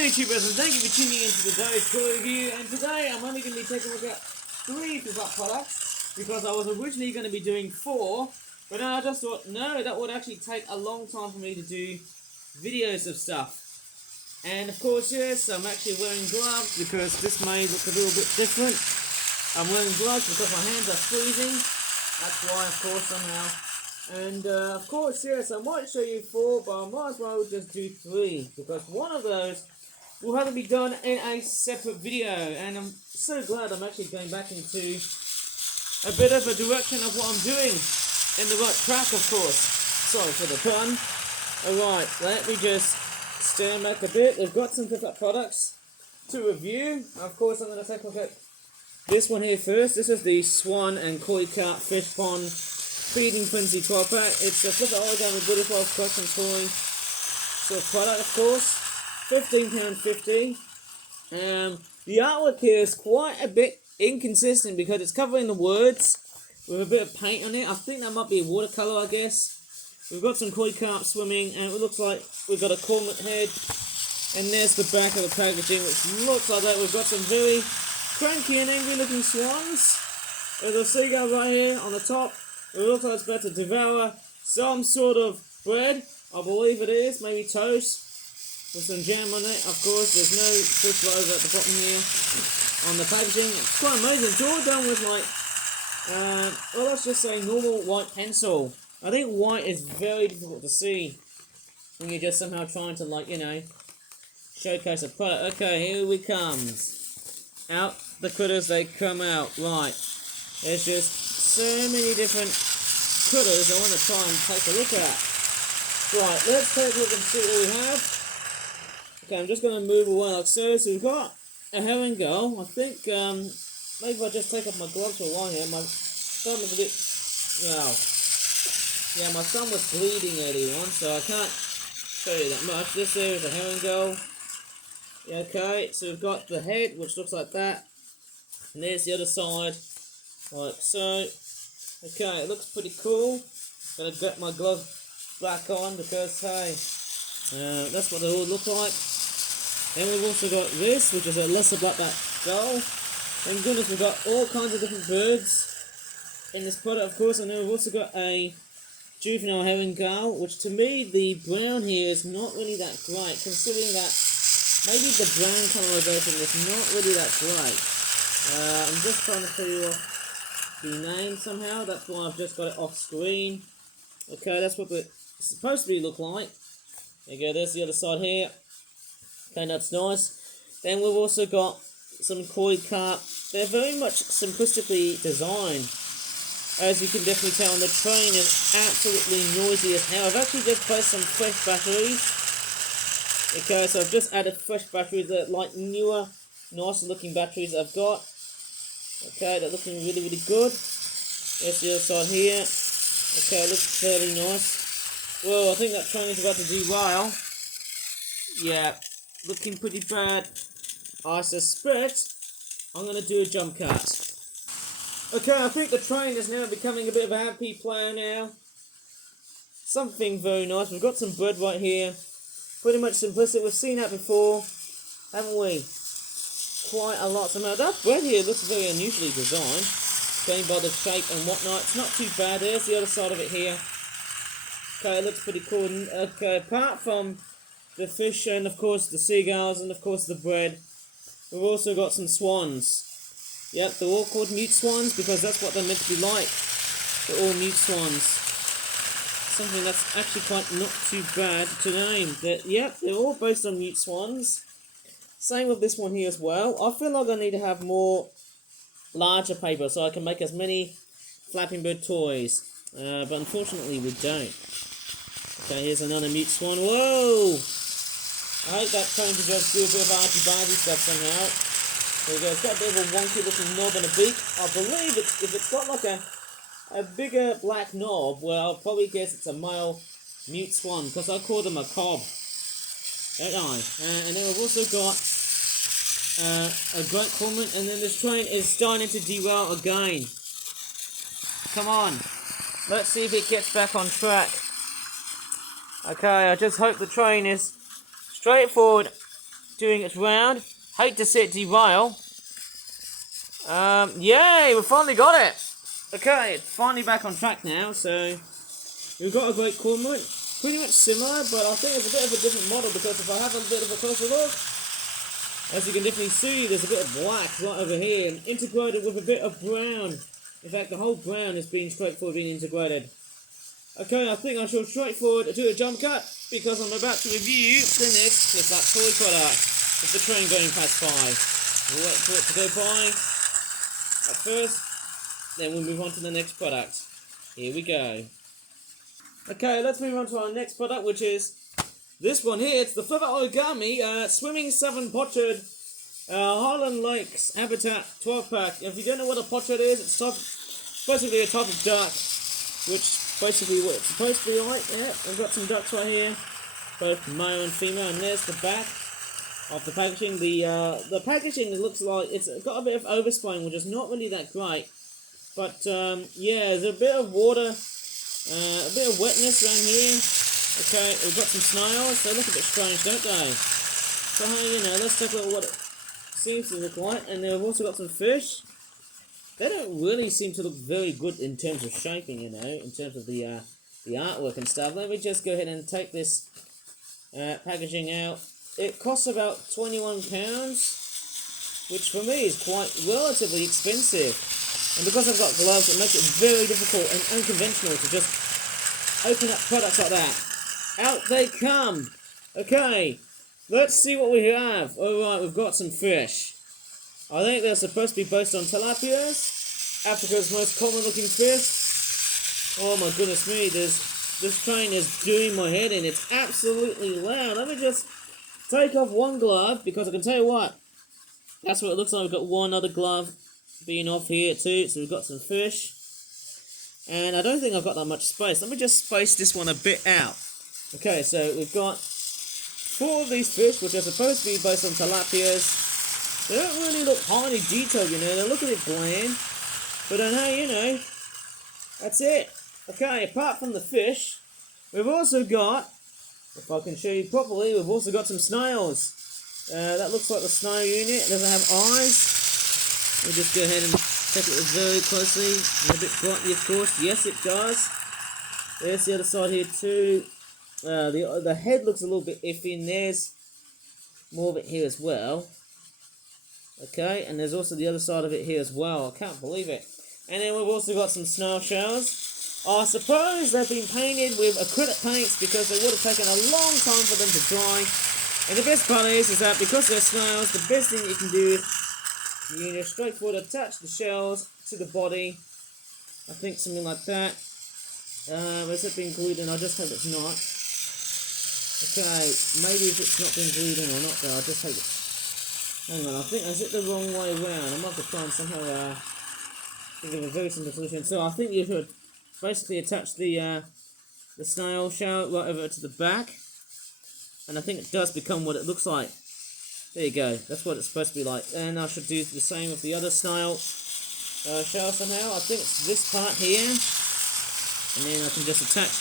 YouTubers, and thank you for tuning in to today's toy review. And today I'm only going to be taking a look at 3 Flipart products because I was originally going to be doing 4, but then I just thought, no, that would actually take a long time for me to do videos of stuff. And of course, yes, I'm actually wearing gloves because this may look a little bit different. I'm wearing gloves because my hands are freezing. That's why, of course, somehow. And of course, yes, I might show you 4, but I might as well just do 3 because one of those will have to be done in a separate video. And I'm so glad I'm actually going back into a bit of a direction of what I'm doing in the right track, of course. Sorry for the pun. Alright, let me just stand back a bit. We've got some Flipart products to review. Of course, I'm going to take a look at this one here first. This is the Swan and Koi Carp Fish Pond Feeding Frenzy 12 pack. It's a Flipart Origami Butterfly Custom Toy sort of product, of course. £15.50. The artwork here is quite a bit inconsistent because it's covering the words with a bit of paint on it. I think that might be a watercolour, I guess. We've got some koi carp swimming, and it looks like we've got a cormorant head. And there's the back of the packaging, which looks like that. We've got some very cranky and angry looking swans. There's a seagull right here on the top. It looks like it's about to devour some sort of bread. I believe it is, maybe toast with some jam on it. Of course, there's no fish logo at the bottom here on the packaging. It's quite amazing. It's all done with like, well, let's just say normal white pencil. I think white is very difficult to see when you're just somehow trying to, like, you know, showcase a product. Okay, here we comes. Out the critters, they come out. Right. There's just so many different critters I want to try and take a look at. Right, let's take a look and see what we have. Okay, I'm just going to move away like so. So we've got a herring gull. I think, maybe if I just take off my gloves for a while here, my thumb is a bit, well, yeah, my thumb was bleeding earlier on, so I can't show you that much. This here is a herring gull. Yeah, okay, so we've got the head, which looks like that. And there's the other side, like so. Okay, it looks pretty cool. Gonna get my gloves back on because, hey, that's what they all look like. Then we've also got this, which is a lesser blackback gull. Thank goodness we've got all kinds of different birds in this product, of course. And then we've also got a juvenile herring gull, which to me, the brown here is not really that great, considering that maybe the brown colorization is not really that great. I'm just trying to show you off the name somehow. That's why I've just got it off screen. Okay, that's what it's supposed to look like. There you go, there's the other side here. Okay, that's nice. Then we've also got some koi carp. They're very much simplistically designed. As you can definitely tell, and the train is absolutely noisy as hell. I've actually just placed some fresh batteries. Okay, so I've just added fresh batteries that are like newer, nicer looking batteries I've got. Okay, they're looking really, really good. There's the other side here. Okay, it looks fairly nice. Well, I think that train is about to derail. Yeah, looking pretty bad. I suspect I'm going to do a jump cut. Okay, I think the train is now becoming a bit of a happy player now. Something very nice. We've got some bread right here. Pretty much simplistic. We've seen that before, haven't we? Quite a lot. So now that bread here looks very unusually designed. Going by the shape and whatnot. It's not too bad. There's the other side of it here. Okay, it looks pretty cool. Okay, apart from the fish and of course the seagulls and of course the bread, we've also got some swans. Yep, they're all called mute swans because that's what they're meant to be like. They're all mute swans. Something that's actually quite not too bad to name. Yep, they're all based on mute swans. Same with this one here as well. I feel like I need to have more larger paper so I can make as many Flapping Bird toys. But unfortunately we don't. Okay, here's another mute swan. Whoa! I hope that train to just do a bit of arty-barty stuff somehow. There we go, it's got a bit of a wonky looking knob and a beak. I believe if it's got like a bigger black knob, well, I'll probably guess it's a male mute swan, because I call them a cob. Don't I? And then we've also got a great cormorant, and then this train is starting to derail again. Come on, let's see if it gets back on track. Okay, I just hope the train is straightforward doing its round. Hate to see it derail. Yay, we finally got it. Okay, it's finally back on track now, so we've got a great cormorant. Pretty much similar, but I think it's a bit of a different model because if I have a bit of a closer look, as you can definitely see, there's a bit of black right over here, integrated with a bit of brown. In fact, the whole brown is being straightforward, being integrated. Okay, I think I shall straightforward do a jump cut because I'm about to review the next Flip-Up toy product with the train going past 5. We'll wait for it to go by at first, then we'll move on to the next product. Here we go. Okay, let's move on to our next product, which is this one here. It's the Flip-Up Origami Swimming 7 Pochard Highland Lakes Habitat 12-pack. If you don't know what a pochard is, it's basically a type of duck, which basically what it's supposed to be like. Yeah, I've got some ducks right here, both male and female, and there's the back of the packaging. The packaging looks like it's got a bit of overspray, which is not really that great. But yeah, there's a bit of water, a bit of wetness around here. Okay, we've got some snails. They look a bit strange, don't they? So you know, let's take a look at what it seems to look like. And then we've also got some fish. They don't really seem to look very good in terms of shaping, you know, in terms of the artwork and stuff. Let me just go ahead and take this packaging out. It costs about £21, which for me is quite relatively expensive. And because I've got gloves, it makes it very difficult and unconventional to just open up products like that. Out they come. Okay, let's see what we have. Alright, we've got some fish. I think they're supposed to be based on tilapias, Africa's most common looking fish. Oh my goodness me, this train is doing my head in. It's absolutely loud. Let me just take off one glove, because I can tell you what, that's what it looks like. We've got one other glove being off here too, so we've got some fish. And I don't think I've got that much space. Let me just space this one a bit out. Okay, so we've got 4 of these fish, which are supposed to be based on tilapias. They don't really look highly detailed, you know, they look a bit bland. But hey, you know, that's it. Okay, apart from the fish, we've also got, if I can show you properly, we've also got some snails. That looks like the snail unit. It doesn't have eyes. We'll just go ahead and take it very closely. A bit brightly, of course. Yes, it does. There's the other side here too. The head looks a little bit iffy, and there's more of it here as well. Okay, and there's also the other side of it here as well. I can't believe it. And then we've also got some snail shells. I suppose they've been painted with acrylic paints because they would have taken a long time for them to dry. And the best part is that because they're snails, the best thing you can do is you just straightforward attach the shells to the body. I think something like that. Has it been glued in? I just hope it's not. Okay, maybe if it's not been glued in or not though, I just hope it. Hang on, I think I did the wrong way around. I might have to try and somehow think of a very simple solution. So I think you should basically attach the snail shell right over to the back. And I think it does become what it looks like. There you go, that's what it's supposed to be like. And I should do the same with the other snail shell somehow. I think it's this part here. And then I can just attach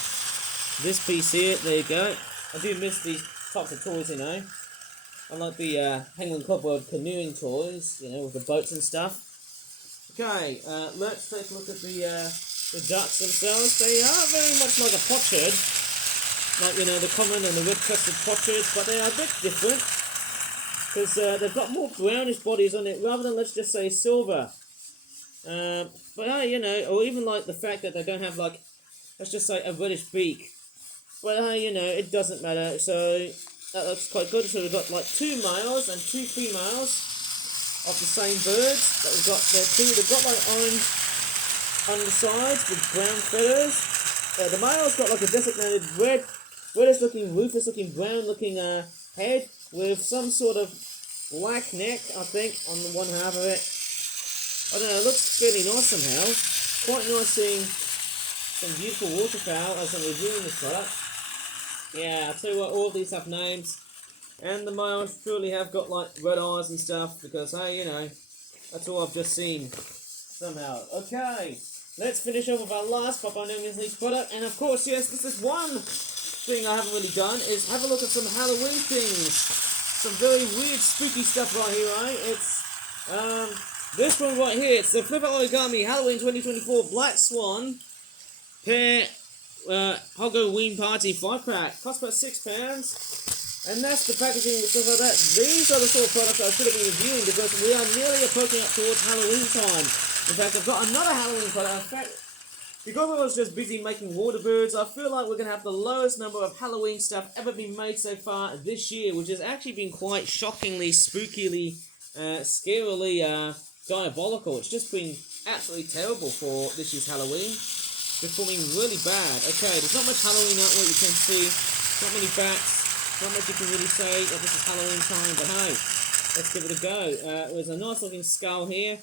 this piece here. There you go. I do miss these types of toys, you know. I like the Penguin Cobweb canoeing toys, you know, with the boats and stuff. Okay, let's take a look at the ducks themselves. They are very much like a pochard, like, you know, the common and the red-crested pochards, but they are a bit different because they've got more brownish bodies on it rather than, let's just say, silver. But hey, you know, or even like the fact that they don't have, like, let's just say, a reddish beak. But hey, you know, it doesn't matter. So that looks quite good. So we've got like 2 males and 2 females of the same birds that we've got there too. They've got like orange on the sides with brown feathers. The male's got like a designated reddish looking, rufous looking, brown looking head with some sort of black neck, I think, on the one half of it. I don't know, it looks fairly nice somehow. Quite nice seeing some beautiful waterfowl as I'm reviewing this product. Yeah, I'll tell you what, all of these have names. And the males truly have got like red eyes and stuff because, hey, you know, that's all I've just seen somehow. Okay, let's finish off with our last Papua New Guinea's product. And of course, yes, this is one thing I haven't really done is have a look at some Halloween things. some very weird, spooky stuff right here, right? It's this one right here. It's the Flip Out Origami Halloween 2024 Black Swan Pair Halloween Party 5-pack. Costs about £6. And that's the packaging and stuff like that. These are the sort of products I should have been reviewing because we are nearly approaching up towards Halloween time. In fact, I've got another Halloween product. In fact, because I was just busy making water birds, I feel like we're going to have the lowest number of Halloween stuff ever been made so far this year, which has actually been quite shockingly, spookily, scarily diabolical. It's just been absolutely terrible for this year's Halloween. Performing really bad. Okay, there's not much Halloween artwork you can see. Not many bats. Not much you can really say that this is Halloween time, but hey, let's give it a go. There's a nice looking skull here.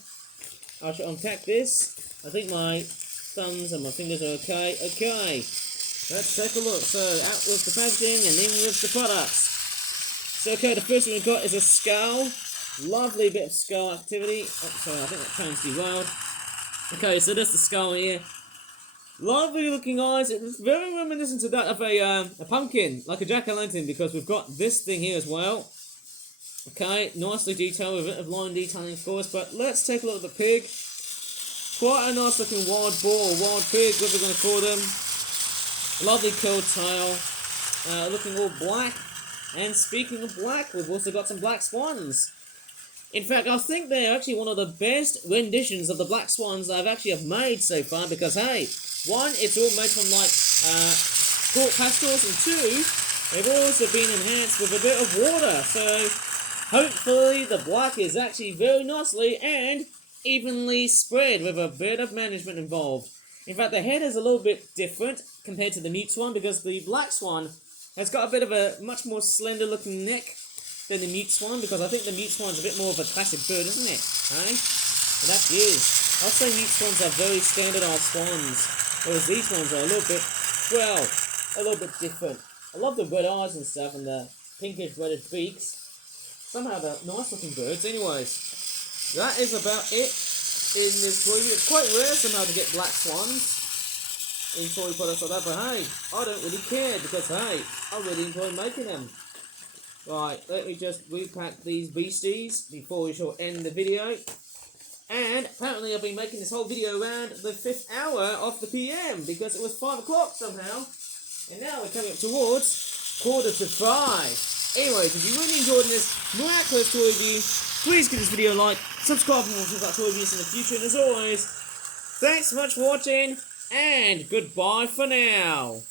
I shall unpack this. I think my thumbs and my fingers are okay. Okay, let's take a look. So out with the packaging and in with the products. So okay, the first one we've got is a skull. Lovely bit of skull activity. Oh, sorry, I think that changed the world. Okay, so that's the skull here. Lovely looking eyes. It's very reminiscent to that of a pumpkin, like a jack-o'-lantern, because we've got this thing here as well. Okay, nicely detailed with a bit of line detailing, of course. But let's take a look at the pig. Quite a nice looking wild boar or wild pig, whatever we're going to call them. Lovely curled tail. Looking all black. And speaking of black, we've also got some black swans. In fact, I think they're actually one of the best renditions of the black swans I've actually have made so far because, hey, one, it's all made from, like, court pastels, and two, they've also been enhanced with a bit of water, so hopefully the black is actually very nicely and evenly spread with a bit of management involved. In fact, the head is a little bit different compared to the mute swan because the black swan has got a bit of a much more slender looking neck than the mute swan because I think the mute swan's a bit more of a classic bird, isn't it? Hey? And that is. I'll say mute swans are very standardized swans, whereas these ones are a little bit, well, a little bit different. I love the red eyes and stuff and the pinkish reddish beaks. Somehow they're nice looking birds. Anyways, that is about it in this review. It's quite rare somehow to get black swans in toy products like that, but hey, I don't really care because hey, I really enjoy making them. Right, let me just repack these beasties before we shall end the video. And apparently I've been making this whole video around the 5th hour of the PM because it was 5 o'clock somehow. And now we're coming up towards 4:45. Anyways, if you really enjoyed this miraculous toy review, please give this video a like, subscribe for more talk about toy reviews in the future, and as always, thanks so much for watching, and goodbye for now.